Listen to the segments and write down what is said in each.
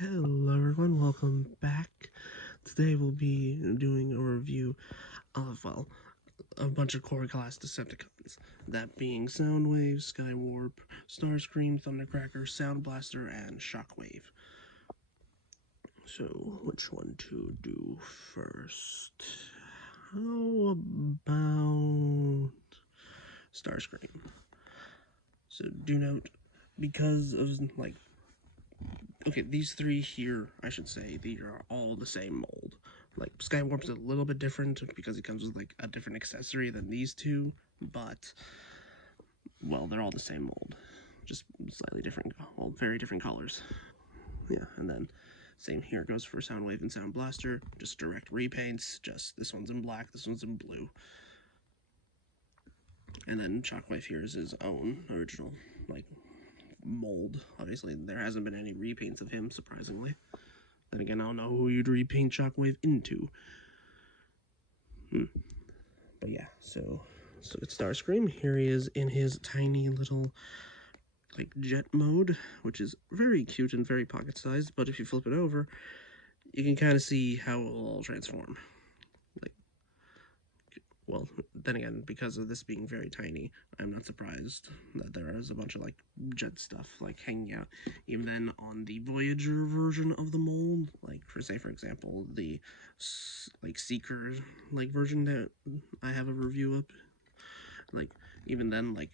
Hello everyone, welcome back. Today we'll be doing a review of, well, a bunch of core class Decepticons. That being Soundwave, Skywarp, Starscream, Thundercracker, Sound Blaster, and Shockwave. So, which one to do first? How about Starscream? So, do note, because of, like, okay, these three here, I should say, these are all the same mold. Like, Skywarp's a little bit different because it comes with, like, a different accessory than these two, but, well, they're all the same mold. Just slightly different, well, very different colors. Yeah, and then same here goes for Soundwave and Sound Blaster, just direct repaints, just this one's in black, this one's in blue. And then Shockwave here is his own original, like, mold. Obviously, there hasn't been any repaints of him, surprisingly. Then again, I don't know who you'd repaint Shockwave into. But yeah, so it's Starscream. Here he is in his tiny little, like, jet mode, which is very cute and very pocket-sized, but if you flip it over, you can kind of see how it will all transform. Like, well, then again, because of this being very tiny, I'm not surprised that there is a bunch of, like, jet stuff, like, hanging out. Even then, on the Voyager version of the mold, like, for example, the, like, Seeker, like, version that I have a review of, like, even then, like,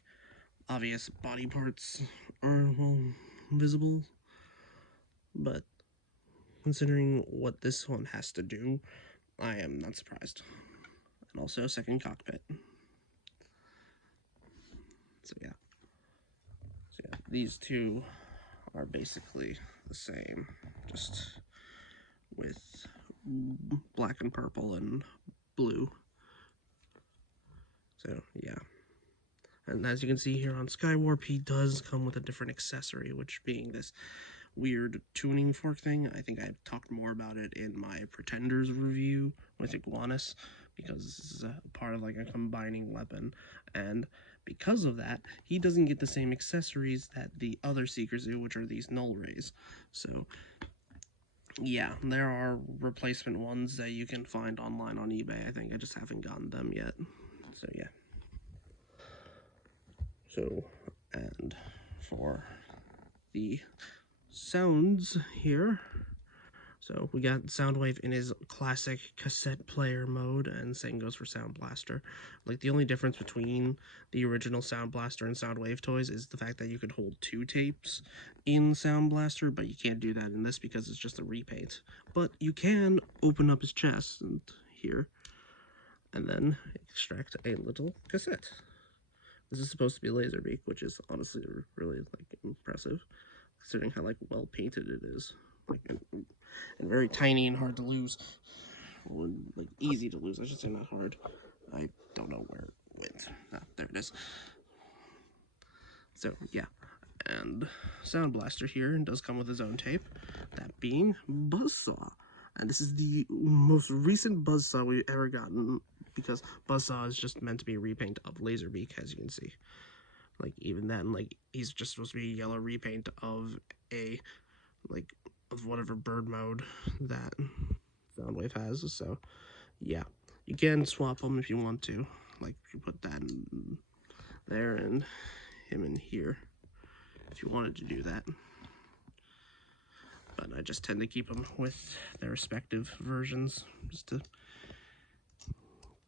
obvious body parts are, well, visible, but considering what this one has to do, I am not surprised. And also, second cockpit. So yeah, these two are basically the same, just with black and purple and blue. So yeah. And as you can see here on Skywarp, he does come with a different accessory, which being this weird tuning fork thing. I think I talked more about it in my Pretenders review with Iguanus, because this is a part of, like, a combining weapon, and because of that, he doesn't get the same accessories that the other Seekers do, which are these null rays. So yeah, there are replacement ones that you can find online on eBay. I think I just haven't gotten them yet. So yeah. So, and for the sounds here, so we got Soundwave in his classic cassette player mode, and same goes for Sound Blaster. Like, the only difference between the original Sound Blaster and Soundwave toys is the fact that you could hold 2 tapes in Sound Blaster, but you can't do that in this because it's just a repaint. But you can open up his chest and here, and then extract a little cassette. This is supposed to be Laserbeak, which is honestly really, like, impressive, considering how, like, well painted it is, like, and very tiny and hard to lose. Well, like, easy to lose, I should say, not hard. I don't know where it went. Ah, there it is. So yeah, and Sound Blaster here does come with his own tape, that being Buzzsaw. And this is the most recent Buzzsaw we've ever gotten, because Buzzsaw is just meant to be a repaint of Laserbeak, as you can see. Like, even then, like, he's just supposed to be a yellow repaint of a, like, of whatever bird mode that Soundwave has. So yeah, you can swap them if you want to. Like, you put that in there and him in here if you wanted to do that. But I just tend to keep them with their respective versions, just to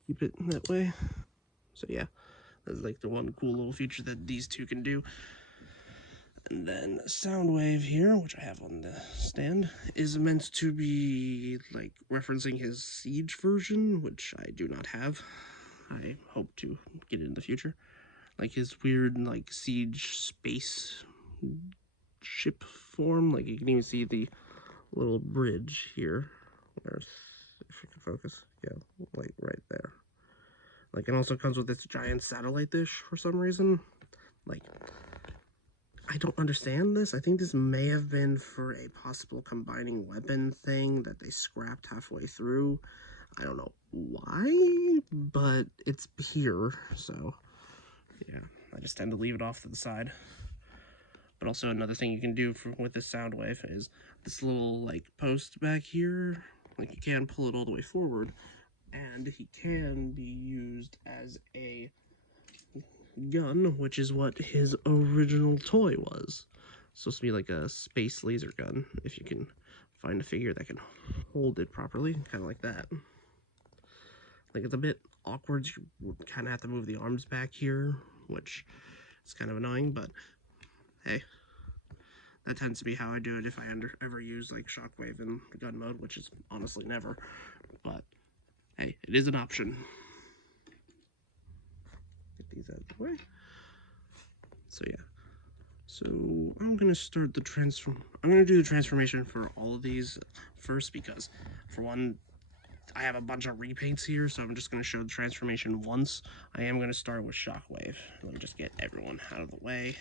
keep it that way. So yeah, that's, like, the one cool little feature that these two can do. And then Soundwave here, which I have on the stand, is meant to be, like, referencing his Siege version, which I do not have. I hope to get it in the future. Like, his weird, like, Siege space ship form. Like, you can even see the little bridge here. Where's, if you can focus, yeah, like, right there. Like, it also comes with this giant satellite dish for some reason. Like, I don't understand this. I think this may have been for a possible combining weapon thing that they scrapped halfway through. I don't know why, but it's here, so yeah, I just tend to leave it off to the side. But also another thing you can do with this sound wave is this little like post back here. Like you can pull it all the way forward, and he can be used as a gun, which is what his original toy was. It's supposed to be like a space laser gun, if you can find a figure that can hold it properly, kind of like that. Like it's a bit awkward, you kind of have to move the arms back here, which is kind of annoying, but hey, that tends to be how I do it if I ever use like shockwave in gun mode, which is honestly never, but hey, it is an option. Get these out of the way. So yeah. So I'm gonna start the I'm gonna do the transformation for all of these first because, for one, I have a bunch of repaints here, so I'm just gonna show the transformation once. I am gonna start with Shockwave. Let me just get everyone out of the way,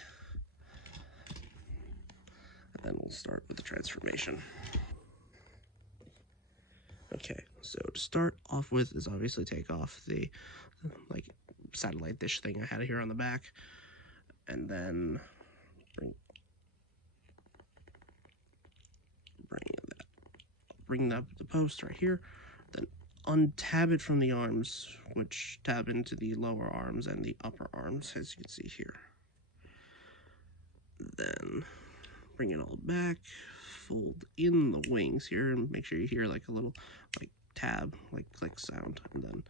and then we'll start with the transformation. Okay, so to start off with is obviously take off the like satellite dish thing I had here on the back, and then bring up the post right here, then untab it from the arms, which tab into the lower arms and the upper arms, as you can see here. Then bring it all back, fold in the wings here, and make sure you hear like a little like tab, like click sound, and then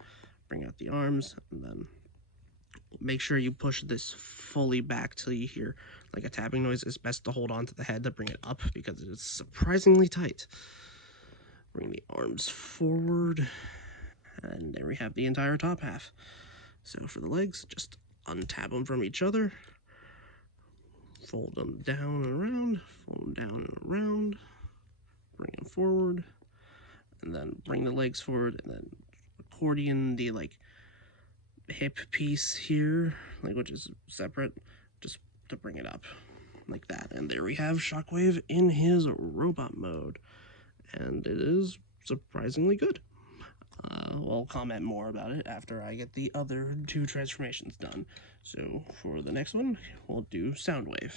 bring out the arms, and then make sure you push this fully back till you hear like a tapping noise. It's best to hold on to the head to bring it up because it is surprisingly tight. Bring the arms forward, and there we have the entire top half. So for the legs, just untab them from each other, fold them down and around, fold them down and around, bring them forward, and then bring the legs forward, and then accordion the like hip piece here, like which is separate, just to bring it up like that. And there we have Shockwave in his robot mode, and it is surprisingly good. We'll comment more about it after I get the other two transformations done. So for the next one, we'll do Soundwave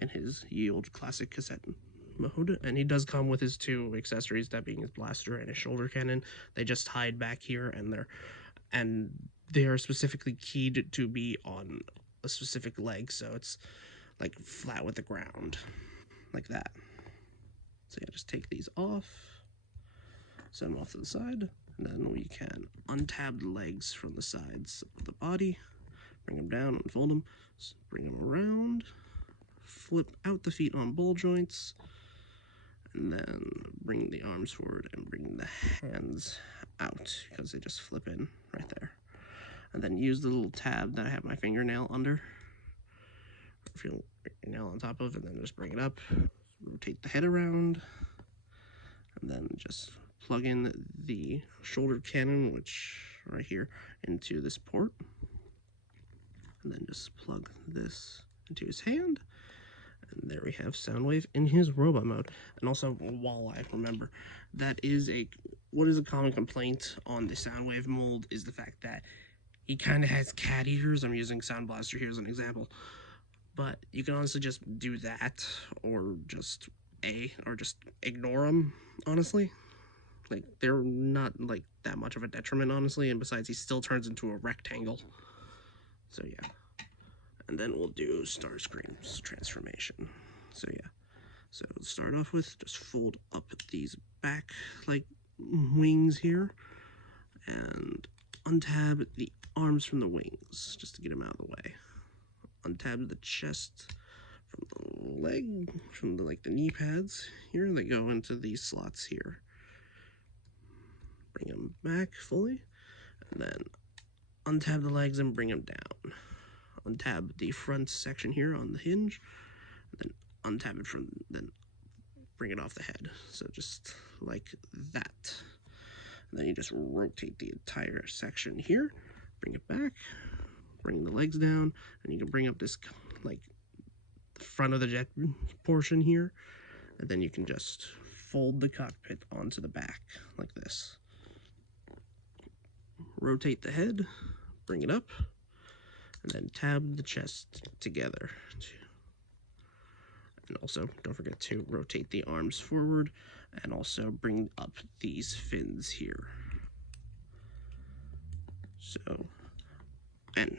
in his ye old classic cassette mode. And he does come with his two accessories, that being his blaster and his shoulder cannon. They just hide back here, and they are specifically keyed to be on a specific leg, so it's like flat with the ground, like that. So yeah, just take these off, set them off to the side, and then we can untab the legs from the sides of the body, bring them down, unfold them, bring them around, flip out the feet on ball joints, and then bring the arms forward and bring the hands out because they just flip in right there. And then use the little tab that I have my fingernail under, feel your nail on top of, and then just bring it up, rotate the head around, and then just plug in the shoulder cannon, which right here, into this port, and then just plug this into his hand, and there we have Soundwave in his robot mode. And also, while I remember, what is a common complaint on the Soundwave mold is the fact that he kind of has cat ears. I'm using Sound Blaster here as an example, but you can honestly just do that, or just ignore them, honestly. Like, they're not like that much of a detriment, honestly, and besides, he still turns into a rectangle. So yeah. And then we'll do Starscream's transformation. So yeah. So start off with just fold up these back like wings here, and untab the arms from the wings just to get them out of the way. Untab the chest from the leg, from the the knee pads here. They go into these slots here. Bring them back fully, and then untab the legs and bring them down. Untab the front section here on the hinge, and then untab it then bring it off the head. So just like that. And then you just rotate the entire section here, bring it back, bring the legs down, and you can bring up this like the front of the jet portion here, and then you can just fold the cockpit onto the back like this. Rotate the head, bring it up, and then tab the chest together. And also, don't forget to rotate the arms forward and also bring up these fins here. So, and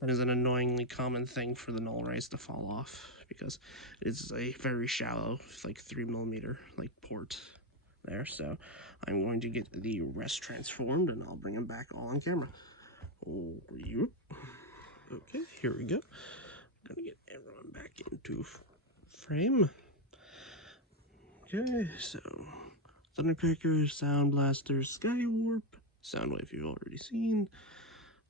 that is an annoyingly common thing for the null rays to fall off because it's a very shallow, like 3mm, like port there. So I'm going to get the rest transformed and I'll bring them back all on camera. Okay, here we go. I'm gonna get everyone back into frame. Okay, so Thundercracker, Sound Blaster, Skywarp, Soundwave you've already seen,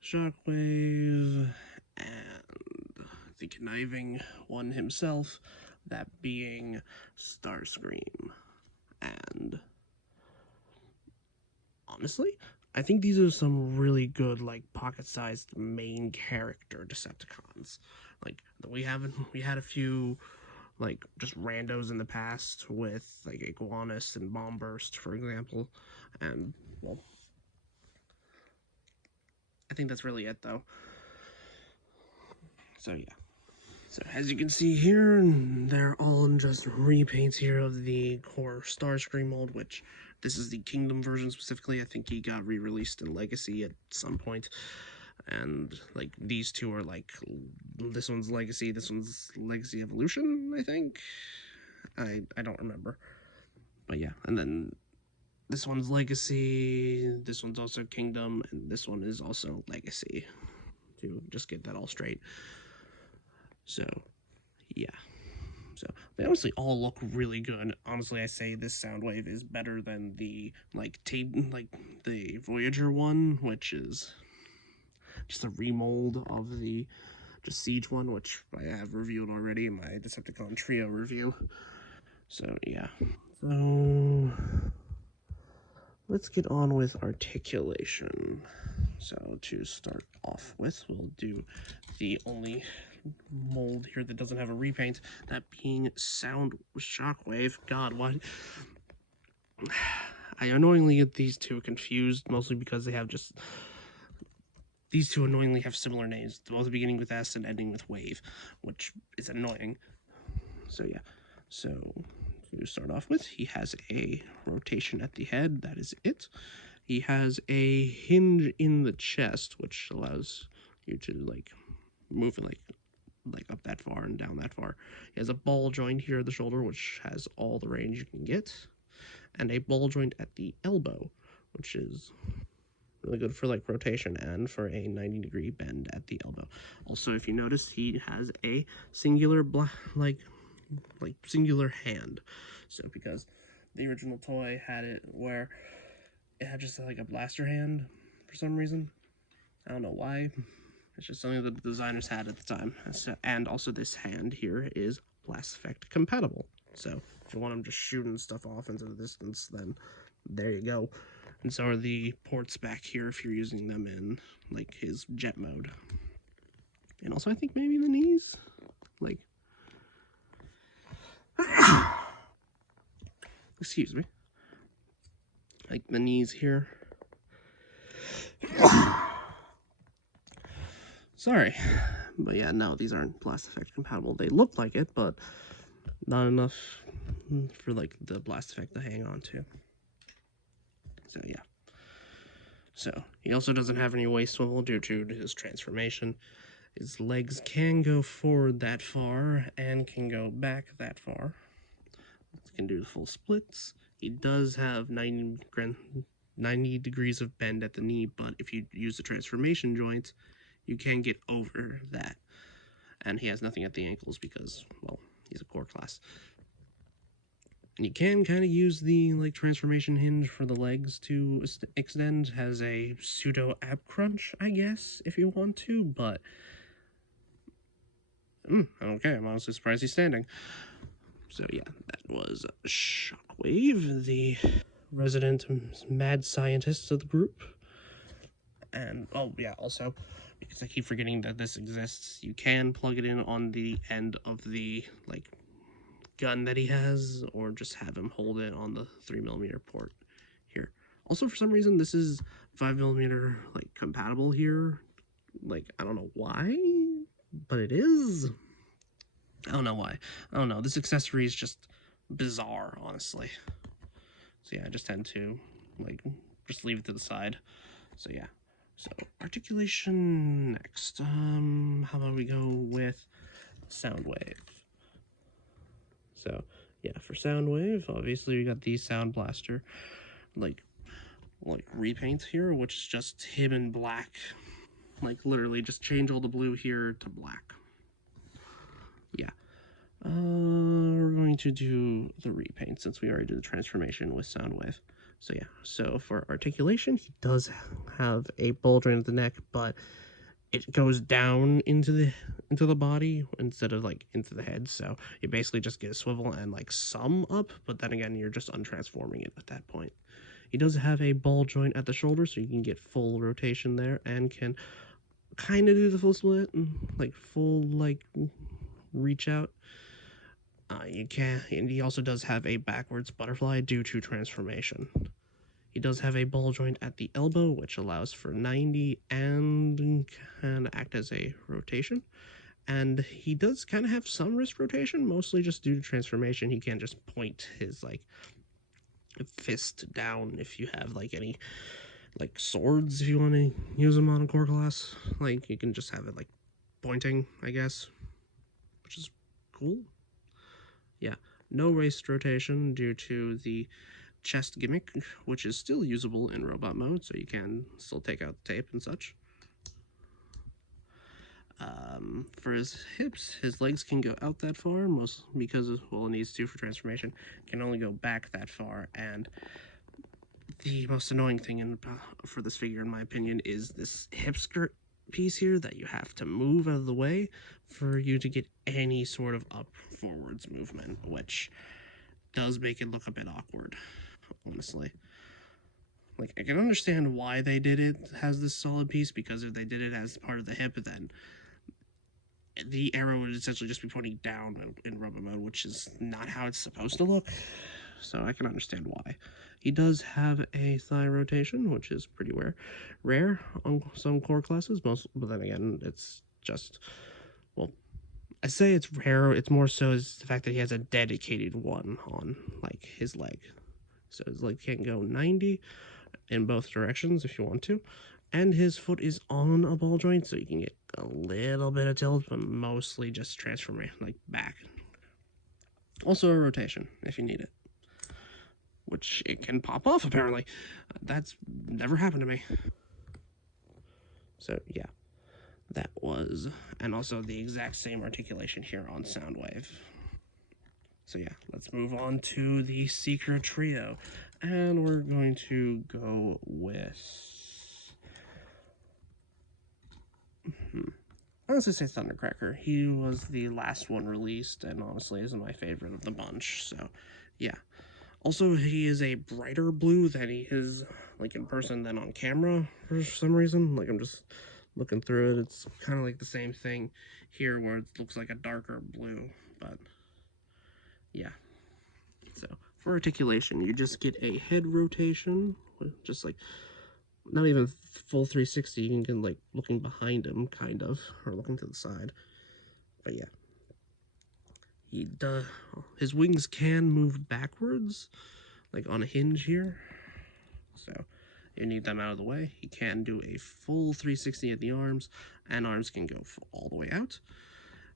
Shockwave, and the conniving one himself, that being Starscream. And honestly, I think these are some really good, like, pocket-sized main character Decepticons. Like, we had a few, like, just randos in the past with, like, Iguanus and Bombburst, for example. And, well, I think that's really it, though. So, yeah. So, as you can see here, they're all just repaints here of the core Starscream mold, which this is the Kingdom version specifically. I think he got re-released in Legacy at some point. And, like, these two are, like, this one's Legacy, this one's Legacy Evolution, I think? I don't remember. But, yeah, and then this one's Legacy, this one's also Kingdom, and this one is also Legacy, to just get that all straight. So, yeah. So, they honestly all look really good. Honestly, I say this Soundwave is better than the, like, the Voyager one, which is just a remold of the just Siege one, which I have reviewed already in my Decepticon Trio review. So, yeah. So, let's get on with Articulation. So, to start off with, we'll do the only mold here that doesn't have a repaint, that being Sound Shockwave. God, why? I annoyingly get these two confused, mostly because they have just... These two annoyingly have similar names, both beginning with S and ending with Wave, which is annoying. So, yeah. So, to start off with, he has a rotation at the head, that is it. He has a hinge in the chest, which allows you to, like, move like up that far and down that far. He has a ball joint here at the shoulder, which has all the range you can get, and a ball joint at the elbow, which is really good for, like, rotation and for a 90-degree bend at the elbow. Also, if you notice, he has a singular singular hand. So, because the original toy had it where it had just like a blaster hand for some reason. I don't know why. It's just something that the designers had at the time. So, and also this hand here is blast effect compatible. So if you want them just shooting stuff off into the distance, then there you go. And so are the ports back here if you're using them in, like, his jet mode. And also I think maybe the knees, like, excuse me, like the knees here. Sorry, but yeah, no, these aren't blast effect compatible. They look like it, but not enough for, like, the blast effect to hang on to. So, yeah. So, he also doesn't have any waist swivel due to his transformation. His legs can go forward that far and can go back that far. He can do the full splits. He does have 90 degrees of bend at the knee, but if you use the transformation joint, you can get over that. And he has nothing at the ankles because, well, he's a core class. And you can kind of use the, like, transformation hinge for the legs to extend. Has a pseudo ab crunch, I guess, if you want to, but okay, I'm honestly surprised he's standing. So yeah, that was Shockwave, the resident mad scientist of the group. And, oh yeah, also, because I keep forgetting that this exists, you can plug it in on the end of the, like, gun that he has, or just have him hold it on the 3mm port here. Also, for some reason, this is 5mm, like, compatible here. Like, I don't know why, but it is. I don't know why. I don't know. This accessory is just bizarre, honestly. So yeah, I just tend to, like, just leave it to the side. So yeah. So articulation next. How about we go with Soundwave? So yeah, for Soundwave, obviously we got the Sound Blaster, like repaint here, which is just him in black. Like literally just change all the blue here to black. Yeah. We're going to do the repaint since we already did the transformation with Soundwave. So yeah, so for articulation, he does have a bulge at the neck, but it goes down into the body instead of like into the head. So you basically just get a swivel and like some up, but then again, you're just untransforming it at that point. He does have a ball joint at the shoulder, so you can get full rotation there and can kind of do the full split and like full like reach out. You can, and he also does have a backwards butterfly due to transformation. He does have a ball joint at the elbow, which allows for 90 and can act as a rotation. And he does kind of have some wrist rotation, mostly just due to transformation. He can't just point his like fist down if you have like any like swords, if you want to use them on a core class. Like you can just have it like pointing, I guess, which is cool. Yeah, no wrist rotation due to the chest gimmick, which is still usable in robot mode, so you can still take out the tape and such. For his hips, his legs can go out that far, most because of, well, it needs to for transformation, can only go back that far, and the most annoying thing for this figure, in my opinion, is this hip skirt piece here that you have to move out of the way for you to get any sort of up forwards movement, which does make it look a bit awkward, honestly. Like, I can understand why they did it as this solid piece, because if they did it as part of the hip, then the arrow would essentially just be pointing down in robot mode, which is not how it's supposed to look. So I can understand why. He does have a thigh rotation, which is pretty rare on some core classes. But then again, it's just, well, I say it's rare. It's more so is the fact that he has a dedicated one on like his leg, so his leg can go 90 in both directions if you want to, and his foot is on a ball joint, so you can get a little bit of tilt, but mostly just transformation like back. Also a rotation if you need it, which it can pop off apparently. That's never happened to me. So yeah, that was, and also the exact same articulation here on Soundwave. So yeah, let's move on to the Secret Trio, and we're going to go with, I honestly say Thundercracker. He was the last one released, and honestly is my favorite of the bunch, so yeah. Also, he is a brighter blue than he is, like, in person than on camera, for some reason. Like, I'm just looking through it. It's kind of like the same thing here, where it looks like a darker blue, but yeah. So, for articulation, you just get a head rotation, just like, not even full 360, you can like, looking behind him, kind of, or looking to the side. But yeah. His wings can move backwards, like on a hinge here. So you need them out of the way. He can do a full 360 at the arms, and arms can go all the way out.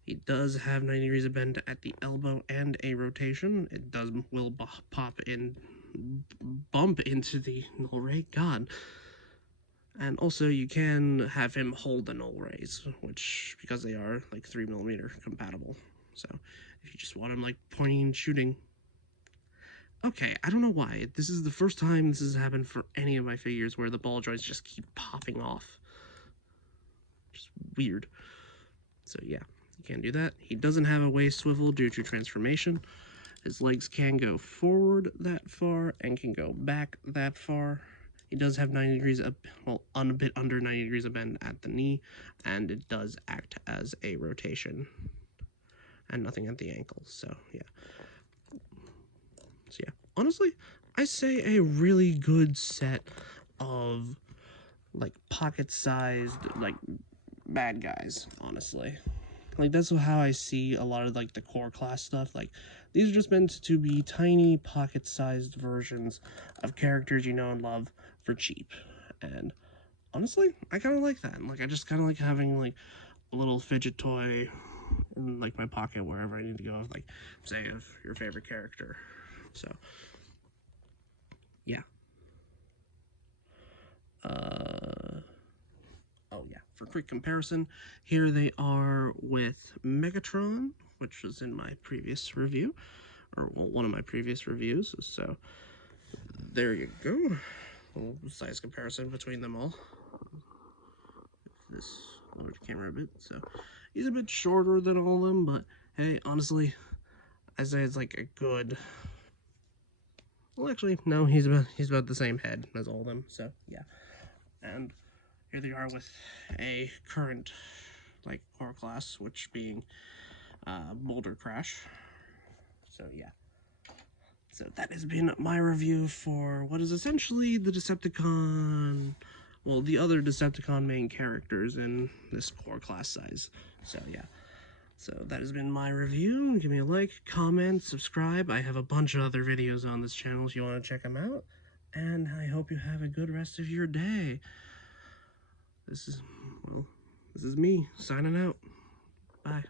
He does have 90 degrees of bend at the elbow and a rotation. It will bump into the null ray. God. And also you can have him hold the null rays, which, because they are like 3mm compatible. So if you just want him like pointing and shooting. Okay, I don't know why. This is the first time this has happened for any of my figures where the ball joints just keep popping off. Just weird. So yeah, you can't do that. He doesn't have a waist swivel due to transformation. His legs can go forward that far and can go back that far. He does have 90 degrees up, well, a bit under 90 degrees of bend at the knee, and it does act as a rotation, and nothing at the ankles. So yeah. So yeah, honestly, I say a really good set of like pocket-sized like bad guys, honestly. Like, that's how I see a lot of, like, the core class stuff. Like, these are just meant to be tiny, pocket-sized versions of characters you know and love for cheap. And honestly, I kind of like that. Like, I just kind of like having, like, a little fidget toy in, like, my pocket wherever I need to go. Like, say, of your favorite character. So, yeah. Oh yeah, for quick comparison, here they are with Megatron, which was in my previous review, or well, one of my previous reviews. So there you go. A little size comparison between them all. This lowered the camera a bit, so he's a bit shorter than all of them, but hey, honestly, I say it's like a good. Well, actually, no, he's about the same head as all of them. So yeah, and here they are with a current like core class, which being BOULDERCRASH. So yeah. So that has been my review for what is essentially the Decepticon, well, the other Decepticon main characters in this core class size. So yeah. So that has been my review. Give me a like, comment, subscribe. I have a bunch of other videos on this channel if you want to check them out. And I hope you have a good rest of your day. This is me signing out. Bye.